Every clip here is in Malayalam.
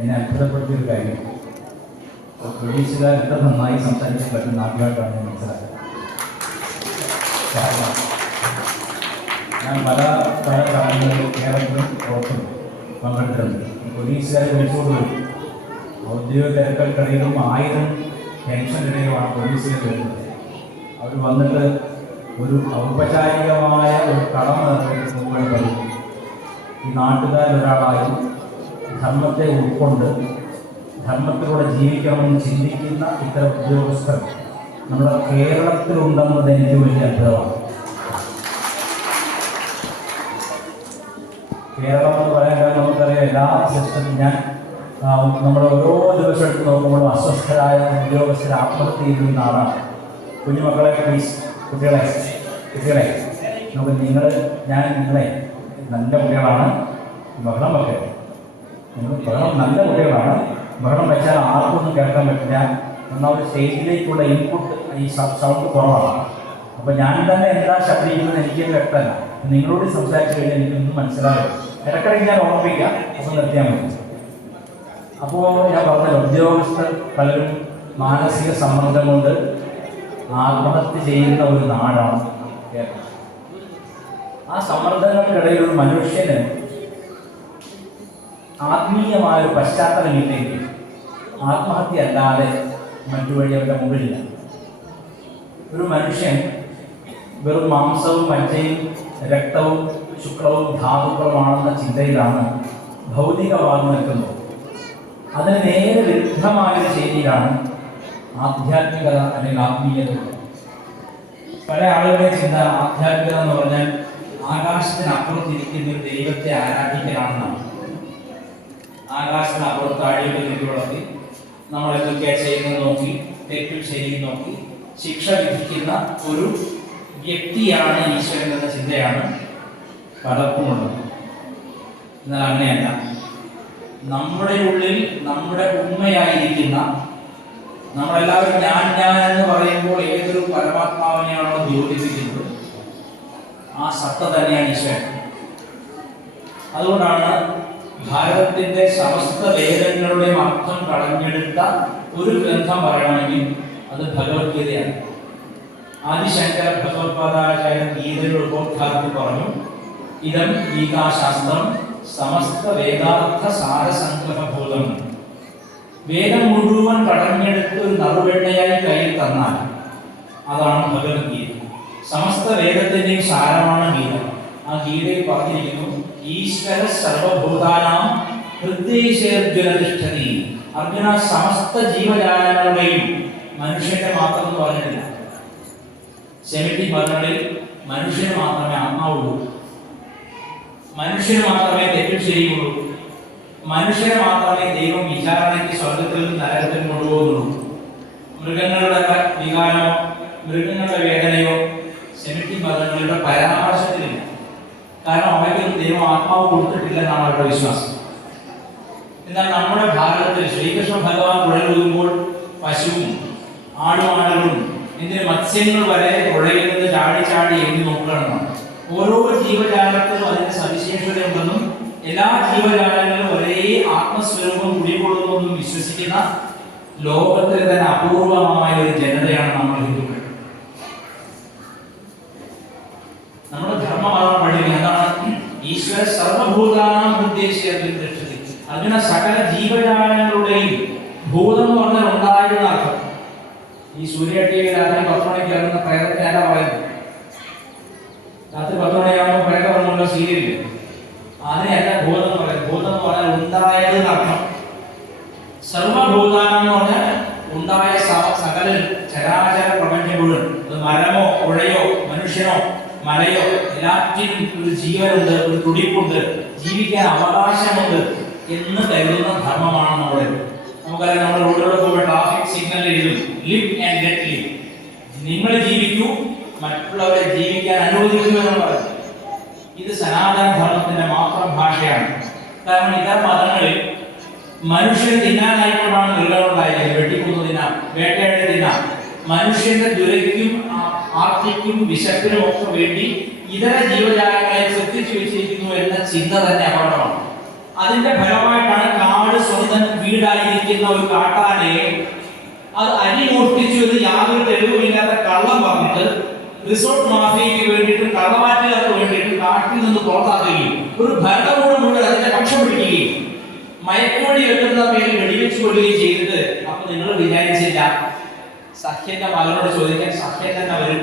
എന്നെ അത്ഭുതപ്പെടുത്തിയൊരു കാര്യം, പോലീസുകാർ എത്ര നന്നായി സംസാരിക്കാൻ പറ്റുന്ന ആദ്യമായിട്ടാണ് ഞാൻ മനസ്സിലാക്കുന്നത്. ഞാൻ പല ചടങ്ങുകളിലും കേരളത്തിലും പുറത്തും പങ്കെടുത്തിട്ടുണ്ട്. പോലീസുകാരെ വിളിച്ചുകൊണ്ട് വരും. ഔദ്യോഗിക തിരക്കൽക്കിടയിലും 1000 ടെൻഷനിടയിലുമാണ് പോലീസുകാർ വരുന്നത്. അവർ വന്നിട്ട് ഒരു ഔപചാരികമായ ഒരു കടമ നിർവഹിക്കുമ്പോൾ പറയും, ഈ നാട്ടുകാരൊരാളായി ധർമ്മത്തെ ഉൾക്കൊണ്ട് ധർമ്മത്തിലൂടെ ജീവിക്കണമെന്ന് ചിന്തിക്കുന്ന ഇത്തരം ഉദ്യോഗസ്ഥർ നമ്മുടെ കേരളത്തിലുണ്ടെന്നത് എനിക്ക് വലിയ അത്ഭുതമാണ്. കേരളം എന്ന് പറയാൻ നമുക്കറിയാം, എല്ലാ സിസ്റ്റത്തിലും ഞാൻ നമ്മൾ ഓരോ ദിവസം എടുത്ത് നോക്കുമ്പോഴും അസ്വസ്ഥരായ ഉദ്യോഗസ്ഥരെ ആത്മഹത്യ ചെയ്യുന്ന നാടാണ്. കുഞ്ഞുമക്കളെ പ്ലീസ്, കുട്ടികളെ നമുക്ക് ഞാൻ നിങ്ങളെ നല്ല കുട്ടികളാണ്, ബഹളം വെക്കരുത്. നല്ല കുട്ടികളാണ്, ബഹളം വെച്ചാൽ ആർക്കൊന്നും കേൾക്കാൻ പറ്റില്ല. ഒന്നാമത് സ്റ്റേജിലേക്കുള്ള ഇൻപുട്ട് ഈ സൗണ്ട് കുറവാണ്. അപ്പോൾ ഞാൻ തന്നെ എന്താ ശബ്ദിക്കുന്നത് എനിക്ക് വ്യക്തമല്ല. നിങ്ങളോട് സംസാരിച്ചു കഴിഞ്ഞാൽ എനിക്കൊന്നും മനസ്സിലാവില്ല. ഇടയ്ക്കിടയ്ക്ക് ഞാൻ ഓർമ്മിപ്പിക്കാം, അപ്പോൾ നിർത്തിയാൽ മതി. അപ്പോൾ ഞാൻ പറഞ്ഞല്ലോ, ഉദ്യോഗസ്ഥർ പലരും മാനസിക സമ്മർദ്ദം കൊണ്ട് ആത്മഹത്യ ചെയ്യുന്ന ഒരു നാടാണ് കേരളം. ആ സമ്മർദ്ദങ്ങൾക്കിടയിൽ ഒരു മനുഷ്യന് ആത്മീയമായൊരു പശ്ചാത്തലമില്ലെങ്കിൽ ആത്മഹത്യ അല്ലാതെ മറ്റു വഴി അവരുടെ മുമ്പിലില്ല. ഒരു മനുഷ്യൻ വെറും മാംസവും മജ്ജയും രക്തവും ശുക്ലവും ധാതുക്കളുമാണെന്ന ചിന്തയിലാണ് ഭൗതികവാദം നിൽക്കുന്നത്. അതിന് നേരെ വിരുദ്ധമായൊരു ശൈലിയിലാണ് ആധ്യാത്മികത അല്ലെങ്കിൽ ആത്മീയത. പല ആളുകളുടെ ചിന്ത ആധ്യാത്മികത എന്ന് പറഞ്ഞാൽ ആകാശത്തിനപ്പുറത്തിരിക്കുന്ന ഒരു ദൈവത്തെ ആരാധിക്കലാണെന്നാണ്. ആകാശത്തിനപ്പുറത്ത് അഴിവ് നിലവിളക്കി നമ്മൾ എന്തൊക്കെയാണ് ചെയ്യുന്നത് നോക്കി, തെറ്റും ശരിയും നോക്കി ശിക്ഷ വിധിക്കുന്ന ഒരു വ്യക്തിയാണ് ഈശ്വരൻ എന്ന ചിന്തയാണ് പലർക്കുമുള്ളത്. എന്നാൽ അങ്ങനെയല്ല. നമ്മുടെ ഉള്ളിൽ നമ്മുടെ ഉണ്മയായിരിക്കുന്ന, നമ്മളെല്ലാവരും ഞാൻ എന്ന് പറയുമ്പോൾ ഏതൊരു പരമാത്മാവിനെയാണോ ദ്യോതിപ്പിക്കുന്നത് ആ സത്ത തന്നെയാണ് ഈശ്വരൻ. അതുകൊണ്ടാണ് ഭാരതത്തിന്റെ സമസ്ത വേദങ്ങളുടെയും അർത്ഥം കളഞ്ഞെടുത്ത ഒരു ഗ്രന്ഥം പറയണമെങ്കിൽ അത് ഭഗവത്ഗീതയാണ്. ആദിശങ്കര ഭഗവത്പാദാചാര്യൻ ഗീതയുടെ ഉപോദ്ഘാതത്തിൽ പറഞ്ഞു, ഇതം ഗീതാശാസ്ത്രം സമസ്ത വേദാർത്ഥ സാരസംഗ്രഹഭൂതം. വേദം മുഴുവൻ കടഞ്ഞെടുത്ത് ഒരു നറുവെണ്ണയായി കയ്യിൽ തന്നാൽ അതാണ് ഭഗവത്ഗീത. സമസ്ത വേദത്തിന്റെയും സാരമാണ് ഗീത. ആ ഗീതയിൽ പറഞ്ഞിരിക്കുന്നു, ഈശ്വര സർവഭൂതാനാം ഹൃദയേശേർജുന തിഷ്ഠതി. അർജുന, സമസ്ത ജീവജാലങ്ങളുടെയും, മനുഷ്യന്റെ മാത്രം എന്ന് പറഞ്ഞിട്ടില്ല. സെമിറ്റിക് പറഞ്ഞിൽ മനുഷ്യന് മാത്രമേ ആത്മാവുള്ളൂ, മനുഷ്യന് മാത്രമേ തെറ്റും ശരിയുള്ളൂ, മനുഷ്യനെ മാത്രമേ ദൈവം വിചാരണയ്ക്ക് സ്വർഗത്തിൽ നിന്ന് നരകത്തിൽ കൊണ്ടുപോകുന്നുള്ളൂ. മൃഗങ്ങളുടെ വികാരമോ മൃഗങ്ങളുടെ വേദനയോ സെമിറ്റിക് മതങ്ങളുടെ പരാമർശത്തിലില്ല. കാരണം അവയ്ക്കൊന്നും ദൈവം ആത്മാവ് കൊടുത്തിട്ടില്ലെന്നാണ് അവരുടെ വിശ്വാസം. എന്നാൽ നമ്മുടെ ഭാരതത്തിൽ ശ്രീകൃഷ്ണ ഭഗവാൻ കുഴലൂതുമ്പോൾ പശുവും ആടുമാടുകളും ഇതിന് മത്സ്യങ്ങൾ വരെ കുഴയുന്നത് ചാടി ചാടി എഴുതി നോക്കുകയാണെന്നാണ്. ഓരോ ജീവജാലത്തിലും അതിന്റെ സവിശേഷതയുണ്ടെന്നും എല്ലാ ജീവജാലങ്ങളും ഒരേ ആത്മസ്വരൂപം കുടികൊള്ളുന്നു വിശ്വസിക്കുന്ന ലോകത്തിൽ തന്നെ അപൂർവമായ ഒരു ജനതയാണ് നമ്മൾ ഹിന്ദുക്കൾ. നമ്മുടെ ധർമ്മമാണ് പഠിക്കുന്നത് എന്താണ്? ഈശ്വര സർവഭൂതാനാം ഹൃദയേശേർജുന. അതിന് സകല ജീവജാലങ്ങളുടെയും ഭൂതം എന്ന് പറഞ്ഞാൽ ഉണ്ടായിരുന്ന അർത്ഥം. ഈ സൂര്യ രാത്രി 10 മണിക്ക് ഇറങ്ങുന്ന പ്രേതത്തെ അല്ല പറയുന്നത്. രാത്രി 10 മണിയാകുമ്പോൾ പ്രേതം പറഞ്ഞുള്ള സീരിയല് അതിനെയല്ല ഭൂതം എന്ന് പറയുന്നത്. ഭൂതം എന്ന് പറഞ്ഞാൽ ഉണ്ടായത് അർത്ഥം. സർവഭൂതാനം എന്ന് പറഞ്ഞാൽ ഉണ്ടായ സകല ചരാചര പ്രപഞ്ചം മുഴുവൻ. അത് മരമോ പുഴയോ മനുഷ്യനോ മലയോ എല്ലാറ്റിനും ഒരു ജീവനുണ്ട്, ഒരു തുടിപ്പുണ്ട്, ജീവിക്കാൻ അവകാശമുണ്ട് എന്ന് കരുതുന്ന ധർമ്മമാണ് നമ്മുടെ. നമുക്കറിയാം, നമ്മൾ റോഡിലൂടെ പോകുമ്പോൾ ട്രാഫിക് സിഗ്നൽ എഴുതും, ലിവ് ആൻഡ് ലെറ്റ് ലിവ്. നിങ്ങൾ ജീവിക്കൂ, മറ്റുള്ളവരെ ജീവിക്കാൻ അനുവദിക്കൂ എന്ന് പറയും. ഇത് സനാതന ധർമ്മത്തിന്റെ മാത്രം ഭാഷയാണ്. കാരണം ഇതര മതങ്ങളിൽ മനുഷ്യൻ തിന്നാനായിക്കൊണ്ടാണ് മൃഗങ്ങളുണ്ടായത്. വെട്ടിക്കൊന്നു തിന്നാം, വേട്ടയാടി തിന്നാം. മനുഷ്യന്റെ ദുരയ്ക്കും ആർത്തിക്കും വിശപ്പിനും ഒക്കെ വേണ്ടി ഇതര ജീവജാലങ്ങളെ ശ്രദ്ധിച്ചു വെച്ചിരിക്കുന്നു എന്ന ചിന്ത തന്നെ അപകടമാണ്. അതിന്റെ ഫലമായിട്ടാണ് കാട് സ്വന്തം വീടായിരിക്കുന്ന ഒരു കാട്ടാനയെ അത് അരി മോഷ്ടിച്ചു എന്ന് യാതൊരു തെളിവുമില്ലാത്ത കള്ളം പറഞ്ഞിട്ട് റിസോർട്ട് മാഫിയയ്ക്ക് വേണ്ടിയിട്ട് കള്ളമാറ്റുകാർക്ക് വേണ്ടിയിട്ട് കാട്ടിൽ നിന്ന് പുറത്താക്കുകയും ഒരു ഭരണകൂടം മുഴുവൻ അതിന്റെ പക്ഷം പിടിക്കുകയും മയക്കുവഴി വെട്ടുന്ന പേരിൽ വെടിവെച്ച് കൊല്ലുകയും ചെയ്തിട്ട് അപ്പൊ നിങ്ങൾ വിചാരിച്ചില്ല സഖ്യന്റെ മകനോട് ചോദിക്കാൻ സഖ്യൻ തന്നെ വരും.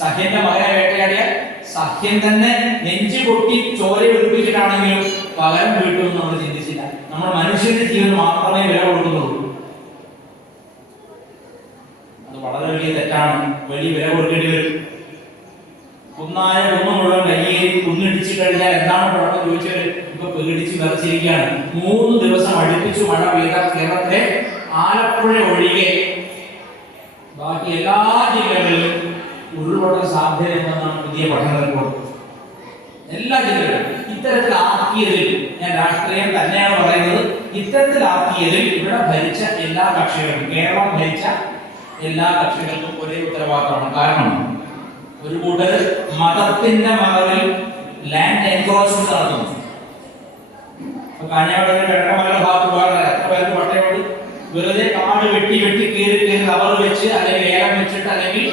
സഖ്യന്റെ മകനെ വേട്ടയാടിയാൽ സഖ്യൻ തന്നെ നെഞ്ചു പൊട്ടി ചോര ഒളിപ്പിച്ചിട്ടാണെങ്കിലും പകരം വീട്ടുമെന്ന് നമ്മൾ ചിന്തിച്ചില്ല. നമ്മൾ മനുഷ്യന്റെ ജീവൻ മാത്രമേ വില കൊടുക്കുന്നുള്ളൂ. അത് വളരെ വലിയ തെറ്റാണ്. വലിയ വില കൊടുക്കേണ്ടി വരും. കുന്നായ കുന്നു മുഴുവൻ കയ്യേരി കുന്നിടിച്ചു കഴിഞ്ഞാൽ എന്താണ് കുഴപ്പം ചോദിച്ചവര് ഇപ്പൊ പേടിച്ച് വിറച്ചിരിക്കുകയാണ്. 3 ദിവസം അടുപ്പിച്ചു മഴ പെയ്ത കേരളത്തിലെ ആലപ്പുഴ ഒഴികെ ബാക്കി എല്ലാ ജില്ലകളിലും ഉരുൾപൊട്ടൽ സാധ്യതയെന്നാണ് പുതിയ പഠന റിപ്പോർട്ട്. എല്ലാ ജില്ലകളും ഇത്തരത്തിലാക്കിയതിൽ, ഞാൻ രാഷ്ട്രീയം തന്നെയാണ് പറയുന്നത്, ഇത്തരത്തിലാക്കിയതിൽ ഇവിടെ ഭരിച്ച എല്ലാ കക്ഷികളും, കേരളം ഭരിച്ച എല്ലാ കക്ഷികൾക്കും ഒരേ ഉത്തരവാദിത്തമാണ്. കാരണം ഒരു കൂട്ടർ മതത്തിന്റെ മകളിൽ ലാൻഡ് എൻക്രോച്ച്മെന്റ് നടത്തുന്നു. കാഞ്ഞാട് കിഴക്കമല ഭാഗത്ത് പോകാൻ എത്ര പേർക്ക് പട്ടയമുണ്ട്? വെറുതെ കാട് വെട്ടി കീറി റബ്ബർ വെച്ച് അല്ലെങ്കിൽ ഏലം വെച്ചിട്ട് അല്ലെങ്കിൽ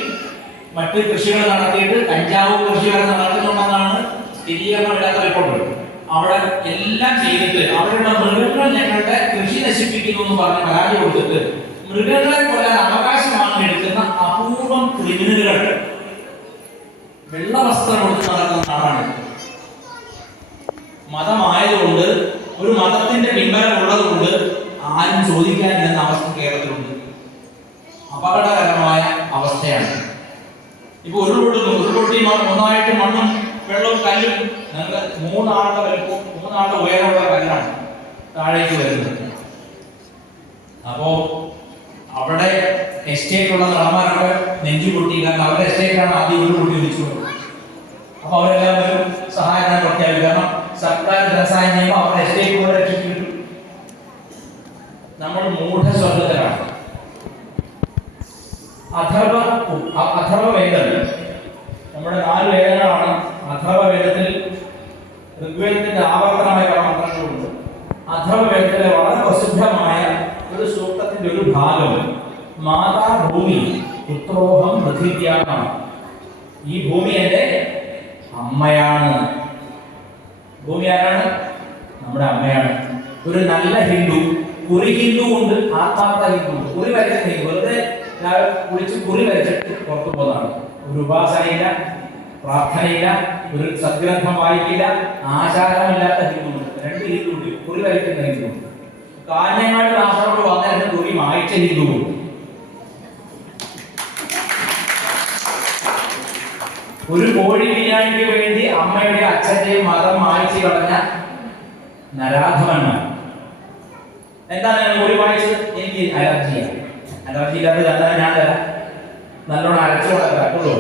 മറ്റ് കൃഷികൾ നടത്തിയിട്ട് കഞ്ചാവ് കൃഷി വരെ നടത്തുന്നുണ്ടെന്നാണ് സ്ഥിരീകരണമില്ലാത്ത റിപ്പോർട്ടുകൾ. അവിടെ എല്ലാം ചെയ്തിട്ട് അവരുടെ മൃഗങ്ങൾ ഞങ്ങളുടെ കൃഷി നശിപ്പിക്കുന്നു എന്ന് പറഞ്ഞ് പരാതി കൊടുത്തിട്ട് മൃഗങ്ങളെ കൊല്ലാൻ അവകാശമാണ് എടുക്കുന്ന അപൂർവം ക്രിമിനലുകൾ വെള്ളവസ്ത്രം കൊടുത്ത് നടക്കുന്ന നാടാണ്. മതമായതുകൊണ്ട്, ഒരു മതത്തിന്റെ പിൻബലം ഉള്ളതുകൊണ്ട് ആരും ചോദിക്കാനില്ലെന്ന അവസ്ഥ കേരളത്തിലുണ്ട്. അപകടകരമായ അവസ്ഥയാണ്. ഇപ്പൊ ഉരുൾപൊട്ടി ഒന്നായിട്ട് മണ്ണും വെള്ളവും കല്ലും, ഞങ്ങൾ 3 ആളുടെ വലുപ്പവും 3 ആളുടെ ഉയരമുള്ള കല്ലാണ് താഴേക്ക് വരുന്നത്. അപ്പോ അവിടെ എസ്റ്റേറ്റുള്ള നടന്മാരൊക്കെ നെഞ്ചു പൊട്ടി, കാരണം അവരുടെ എസ്റ്റേറ്റാണ് ആദ്യം ഉരുൾപൊട്ടി ഒലിച്ചു. അപ്പൊ അവരെല്ലാവരും സഹായം പ്രഖ്യാപിക്കും. കാരണം സർക്കാർ ധനസഹായം ചെയ്യുമ്പോൾ അവരുടെ എസ്റ്റേറ്റ് പോലെ രക്ഷിക്കും. നമ്മൾ മൂഢസ്വർഗത്തിലാണ്. അഥർവവേദം, നമ്മുടെ 4 വേദങ്ങളാണ്. അഥർവവേദത്തിൽ ഋഗ്വേദത്തിന്റെ ആവർത്തനമായ മന്ത്രങ്ങളുണ്ട്. അഥർവവേദത്തിലെ വളരെ പ്രസിദ്ധമായ ഒരു സൂക്തത്തിന്റെ ഒരു ഭാഗം മാതാ ഭൂമി പുത്രോഹം പൃഥിവ്യാമാണ്. ഈ ഭൂമി എന്റെ അമ്മയാണ്. ഭൂമി ആരാണ്? നമ്മുടെ അമ്മയാണ്. ഒരു നല്ല ഹിന്ദു, കുറി ഹിന്ദു ഉണ്ട്, ആത്മാർത്ഥ ഹിന്ദു ഉണ്ട്. കുറി വരച്ച വെറുതെ കുളിച്ച് കുറി വരച്ചിട്ട് പുറത്തു പോകുന്നതാണ്. ഒരു ഉപാസനയില്ല, പ്രാർത്ഥനയില്ല, ഒരു സദ്ഗ്രന്ഥം വായിക്കില്ല, ആചാരമില്ലാത്ത ഹിന്ദു ഉണ്ട്. 2 ഹിന്ദു ഉണ്ട്. കുറി വരയ്ക്കുന്ന ഹിന്ദു ഉണ്ട്. കാഞ്ഞങ്ങാട് കാസർഗോഡ് വന്ന കുറി മായിച്ച ഹിന്ദു ഉണ്ട്. ഒരു കോഴി ബിരിയാണിക്ക് വേണ്ടി അമ്മയുടെ അച്ഛന്റെയും മതം മായിച്ചു കളഞ്ഞ നരാധമന്മാർ. എന്താണ് ഞാൻ കോഴി വായിച്ചത്? എനിക്ക് അലർജിയാണ്. അലർജി ഇല്ലാതെ കണ്ടാൽ ഞാൻ നല്ലോണം അരച്ചോടെ കിടക്കുള്ളൂ.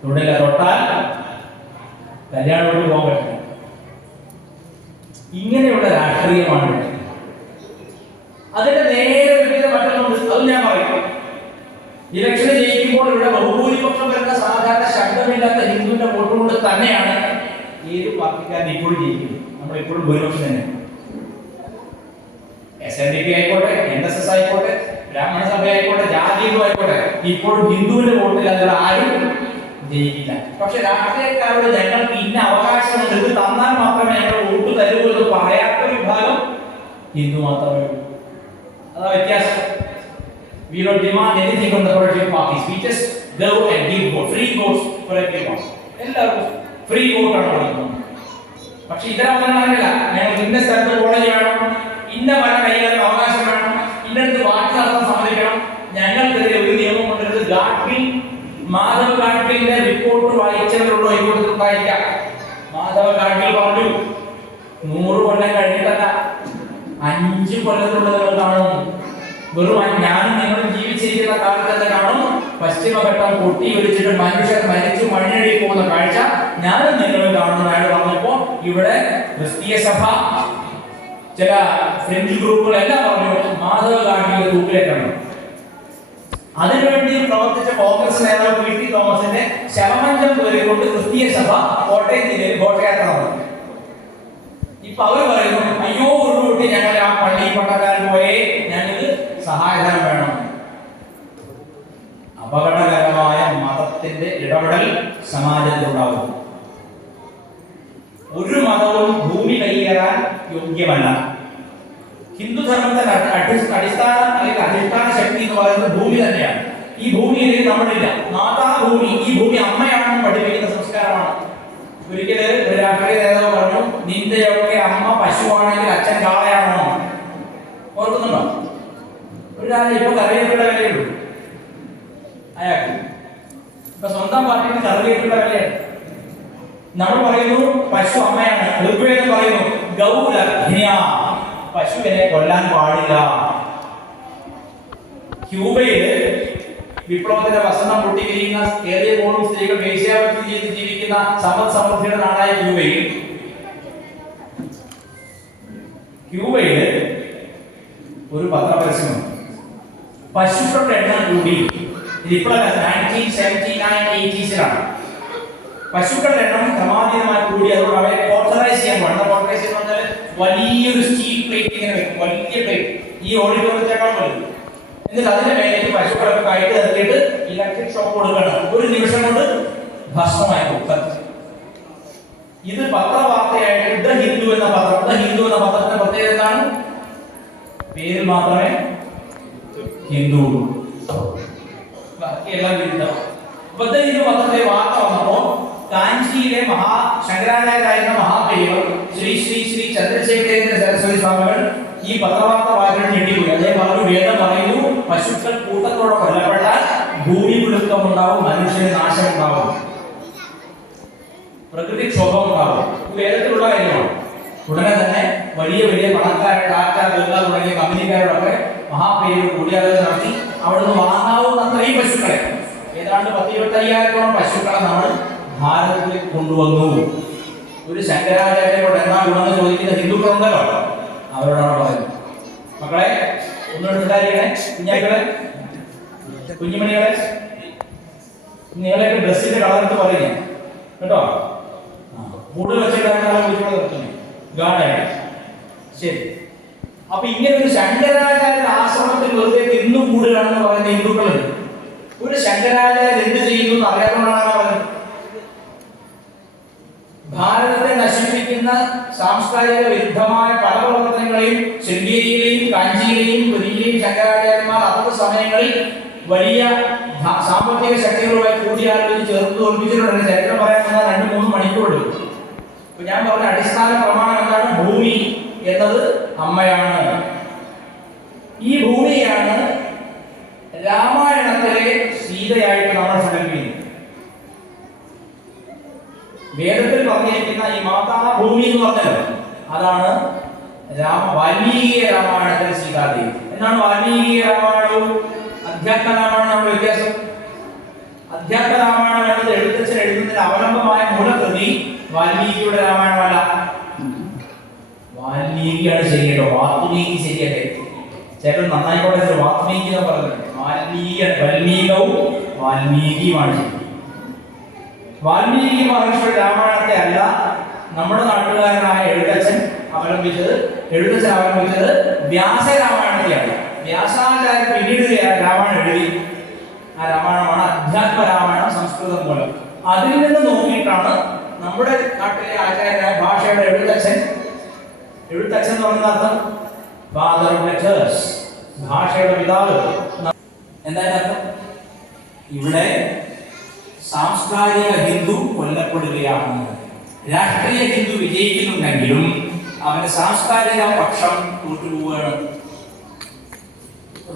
തുടങ്ങില്ല, തൊട്ടാൽ കല്യാണത്തോട് പോകാൻ പറ്റില്ല. ഇങ്ങനെയുള്ള രാഷ്ട്രീയമാണ്. അതിന്റെ നേരെ വിപരീത മറ്റൊന്നുണ്ട്. അത് ഞാൻ പറയും. ഇലക്ഷൻ ജയിക്കുമ്പോൾ ഇവിടെ ബഹുഭൂരിപക്ഷം വരുന്ന സാധാരണ ശബ്ദമില്ലാത്ത ഹിന്ദുവിന്റെ വോട്ട് കൊണ്ട് തന്നെയാണ് ഏത് പാർട്ടിക്കാരൻ ഇപ്പോഴും ജയിക്കുന്നത്. നമ്മൾ ഇപ്പോഴും ഭൂരിപക്ഷം തന്നെ. SNDP ആയിക്കോട്ടെ, NSS ആയിക്കോട്ടെ, ബ്രാഹ്മണ സഭ ആയിക്കോട്ടെ, ജാതിയും ആയിക്കോട്ടെ, ഇപ്പോഴും ഹിന്ദുവിന്റെ വോട്ടില്ലാതെ ആരും ജയിക്കില്ല. പക്ഷെ രാഷ്ട്രീയക്കാരോട് ഞങ്ങൾക്ക് ഇന്ന അവകാശമുണ്ട്, ഇത് തന്നാൽ മാത്രമേ ഞങ്ങൾ വോട്ട് തരൂ എന്ന് പറയാത്ത വിഭാഗം ഹിന്ദു മാത്രമേ ഉള്ളൂ. അതാ വ്യത്യാസം. We don't demand anything from the political parties. We just go and give vote, free votes for everyone. എല്ലാവർക്കും ഫ്രീ വോട്ടാണ് കൊടുക്കുന്നത്. പക്ഷെ ഇതരൊന്നും അങ്ങനെയല്ല. ഞങ്ങൾക്ക് ഇന്ന സ്ഥലത്ത് കോളേജ് വേണം, ഇന്ന മല കൈകാര്യം അവകാശം വേണം, ഇന്നടുത്ത് വാക്ക് നടത്താൻ സമ്മതിക്കണം. ഞങ്ങൾക്കെതിരെ ഒരു നിയമം കൊണ്ടുവരുന്നത് ഗാഡ്ഗിൽ, മാധവ് ഗാഡ്ഗിലിന്റെ റിപ്പോർട്ട് വായിച്ചവരുള്ളൂ ഈ കൊടുത്തിട്ടുണ്ടായിരിക്കാം. മാധവ് ഗാഡ്ഗിൽ പറഞ്ഞു 100 കൊല്ലം കഴിഞ്ഞിട്ടല്ല, 5 കൊല്ലത്തിലുള്ളത് കാണുന്നു. വെറും ഞാനും നിങ്ങളും ജീവിച്ചിരിക്കുന്ന കാലത്ത് തന്നെ കാണും പശ്ചിമഘട്ടം പൊട്ടി ഒലിച്ചിട്ട് മനുഷ്യർ മരിച്ചു മണ്ണിഴി പോകുന്ന കാഴ്ച ഞാനും നിങ്ങളും കാണുന്നതായിട്ട് പറഞ്ഞപ്പോ ഇവിടെ ക്രിസ്തീയ സഭ, ചില ഫ്രഞ്ച് ഗ്രൂപ്പുകളെല്ലാം പറഞ്ഞു മാധവ ഗാഡ്ഗിലിനെ തൂക്കിലേക്കണം. അതിനുവേണ്ടി പ്രവർത്തിച്ച കോൺഗ്രസ് നേതാവ് പി.ടി. തോമസിന്റെ ശവമഞ്ചം കയറിക്കൊണ്ട് ക്രിസ്തീയ സഭ കോട്ടയം ജില്ലയിൽ ഘോഷയാത്ര നടത്തി. ഇപ്പൊ അവർ പറയുന്നു, അയ്യോ ഒരു കുട്ടി ഞങ്ങൾ ആ പള്ളി പട്ടക്കാരൻ പോയേ, ഞങ്ങൾക്ക് സഹായധനം വേണം. അപകടകരമായ മതത്തിന്റെ ഇടപെടൽ സമാജത്തിലുണ്ടാകും. ഒരു മതവും ഭൂമി കൈയേറാൻ യോഗ്യമല്ല. ഹിന്ദുധർമ്മത്തിന്റെ അടിസ്ഥാന അല്ലെങ്കിൽ അധിഷ്ഠാന ശക്തി എന്ന് പറയുന്നത് ഭൂമി തന്നെയാണ്. ഈ ഭൂമിയിൽ നമ്മളില്ല. മാതാഭൂമി, ഈ ഭൂമി അമ്മയാണെന്ന് പഠിപ്പിക്കുന്ന സംസ്കാരമാണ്. ഒരിക്കല് ഒരു രാഷ്ട്രീയ നേതാവ് പറഞ്ഞു, നിന്റെയൊക്കെ അമ്മ പശുവാണെങ്കിൽ അച്ഛൻ കാളയാണോ? ഓർക്കുന്നുണ്ടോ? ഒരു രാജ ഇപ്പൊ കറിവേപ്പിയുടെ വിലയുള്ളൂ അയാൾക്ക്. ഇപ്പൊ സ്വന്തം പാർട്ടിക്ക് കറിവേപ്പിയുടെ വിലയാണ്. നമ്മൾ പറയുന്നു പശു അമ്മയാണ്. ഋഗ്വേദം പറയുന്നു ഗൗരഭ്യ, പശുവിനെ കൊല്ലാൻ പാടില്ല. ക്യൂബയില് വിപ്ലവത്തിന്റെ വസന്തം പൊട്ടിക്കിരിക്കുന്ന ഏറിയ പോലും സ്ത്രീകൾ വേശ്യാവൃത്തി ചെയ്ത് ജീവിക്കുന്ന സമ്പദ് സമൃദ്ധിയുടെ നാടായ ക്യൂബയില് ഒരു പത്രപരസ്യമുണ്ട്. പശുക്കളുടെ എണ്ണം കൂടി. ഇതിപ്പോൾ 1979-80s പശുക്കളുടെ എണ്ണം ക്രമാതീതമായി കൂടി. അതുകൊണ്ട് അവരെ കോർട്ടറൈസ് ചെയ്യാൻ പാടില്ല. കോർട്ടറൈസ് എന്ന് പറഞ്ഞാൽ വലിയൊരു സ്റ്റീൽ പ്ലേറ്റ് ഇങ്ങനെ വെക്കും, വലിയ പ്ലേറ്റ്, ഈ ഓഡിറ്റോറിയത്തേക്കാൾ വലുത്. എന്നിട്ട് അതിന്റെ മേലേക്ക് പശുക്കളൊക്കെ കയറ്റി നിർത്തിയിട്ട് ഇലക്ട്രിക് ഷോക്ക് കൊടുക്കണം. ഒരു നിമിഷം കൊണ്ട് ഭസ്മമായി പോകും. ഇത് പത്രവാർത്തയായിട്ട് ദ ഹിന്ദു എന്ന പത്രത്തിന്റെ പ്രത്യേകത എന്താണ്? പേരിൽ മാത്രമേ ഹിന്ദു, ബാക്കിയെല്ലാം വിരുദ്ധം. ദ ഹിന്ദു പത്രത്തിലെ വാർത്ത വന്നപ്പോ കാഞ്ചിയിലെ ശങ്കരാചാര്യരായിരുന്ന മഹാപരിവർ ശ്രീ ശ്രീ ശ്രീ ചന്ദ്രശേഖരേന്ദ്ര സരസ്വതി സ്വാമികൾ ഈ പത്രവാർത്ത വാർത്തകൾ ഞെട്ടിപ്പോയി. അദ്ദേഹം പറഞ്ഞു, വേദം പറയുന്നു പശുക്കൾ കൂട്ടത്തോടെ കൊല്ലപ്പെട്ടാൽ ഭൂമി കുലുക്കം ഉണ്ടാവും, മനുഷ്യന് നാശം ഉണ്ടാവും, പ്രകൃതിക്ഷോഭം ഉണ്ടാവും. വേദത്തിലുള്ള കാര്യമാണ്. ഉടനെ തന്നെ വലിയ വലിയ പണക്കാരെ ടാറ്റ, ബിർള തുടങ്ങിയ കമ്പനിക്കാരോടൊക്കെ മഹാപരിവർ കൂടിയാലോചന നടത്തി അവിടുന്ന് വാങ്ങാവുന്ന അത്രയും പശുക്കളെ, ഏതാണ്ട് 10-25,000 പശുക്കളെ നമ്മൾ ഭാരതത്തിൽ കൊണ്ടുവന്നു. ഒരു ശങ്കരാചാര്യരോട് എന്നാ ഗുണമെന്ന് ചോദിക്കുന്ന ഹിന്ദുക്കളുണ്ടല്ലോ, അവരോടാണ് പറയുന്നത്, മക്കളെ ഒന്നെടുത്താരിക്കണേ, കുഞ്ഞാക്കളെ, കുഞ്ഞുമണികളെ, നിങ്ങളെയൊക്കെ ഡ്രസ്സിന്റെ കളറിട്ട് പറയുന്നേ കേട്ടോ. കൂടുതൽ വെച്ചിട്ടാണ് ഗാഡായിട്ട്. ശരി. അപ്പൊ ഇങ്ങനെ ഒരു ശങ്കരാചാര്യ ആശ്രമത്തിൽ വെറുതെ തിന്നു കൂടുതലാണെന്ന് പറയുന്ന ഹിന്ദുക്കളുണ്ട്. ഒരു ശങ്കരാചാര്യർ എന്ത് ചെയ്യുന്നു എന്ന് അറിയാത്തതുകൊണ്ടാണ് പറയുന്നത്. ഭാരതത്തെ നശിപ്പിക്കുന്ന സാംസ്കാരിക വിരുദ്ധമായ പല പ്രവർത്തനങ്ങളെയും ശൃംഗേരിയിലെയും കാഞ്ചിയിലെയും പുരിയിലെയും ശങ്കരാചാര്യന്മാർ അതത് സമയങ്ങളിൽ വലിയ സാമ്പത്തിക ശക്തികളുമായി കൂടിയാലോചിച്ച് ചേർത്ത് തോൽപ്പിച്ചിട്ടുണ്ട്. ചരിത്രം പറയാൻ 2-3 മണിക്കൂർ എടുക്കും. അപ്പൊ ഞാൻ പറഞ്ഞ അടിസ്ഥാന പ്രമാണം എന്താണ്? ഭൂമി എന്നത് അമ്മയാണ്. ഈ ഭൂമിയാണ് രാമായണത്തിലെ സീതയായിട്ട് നമ്മൾ സങ്കല്പിക്കുന്നത്. വേദത്തിൽ പറഞ്ഞിരിക്കുന്ന ഈ മാതാഭൂമി എന്ന് പറഞ്ഞല്ലോ, അതാണ് വാൽമീകിയ രാമായണത്തിലെ സീതാദേവി. എന്നാണ് വാൽമീകിയ രാമായണവും അധ്യാത്മ രാമായണം നമ്മുടെ വ്യത്യാസം? അധ്യാത്മ രാമായണം എന്നത് എഴുത്തച്ഛൻ എഴുതുന്നതിന് അവലംബമായ മൂലകൃതി വാൽമീകിയുടെ രാമായണമല്ല. വാൽമീകിയാണ് ശരി കേട്ടോ, വാത്മീകി ശരിയല്ലേ? ചേട്ടൻ നന്നായിക്കോട്ടെ, വാത്മീകി എന്ന് പറഞ്ഞത് വാൽമീകവും വാൽമീകിയുമാണ് ശരി. വാൽമീകി മഹർഷിയുടെ രാമായണത്തെ അല്ല നമ്മുടെ നാട്ടുകാരനായ എഴുത്തച്ഛൻ അവലംബിച്ചത് വ്യാസരാമായണത്തെയാണ്. വ്യാസാചാര്യൻ പിന്നീട് രാമായണം എഴുതി. ആ രാമായണമാണ് അധ്യാത്മ രാമായണം, സംസ്കൃതം മൂലം. അതിൽ നിന്ന് നോക്കിയിട്ടാണ് നമ്മുടെ നാട്ടിലെ ആചാര്യനായ ഭാഷയുടെ എഴുത്തച്ഛൻ എന്ന് പറയുന്ന അർത്ഥം ഫാദർ ഓഫ് ലെറ്റേഴ്സ്, ഭാഷയുടെ പിതാവ്. എന്തായാലും അർത്ഥം ഇവിടെ സാംസ്കാരിക ഹിന്ദു കൊല്ലപ്പെടുകയാണ്. രാഷ്ട്രീയ ഹിന്ദു വിജയിക്കുന്നുണ്ടെങ്കിലും അവന്റെ സാംസ്കാരിക പക്ഷം തോറ്റുപോവുകയാണ്.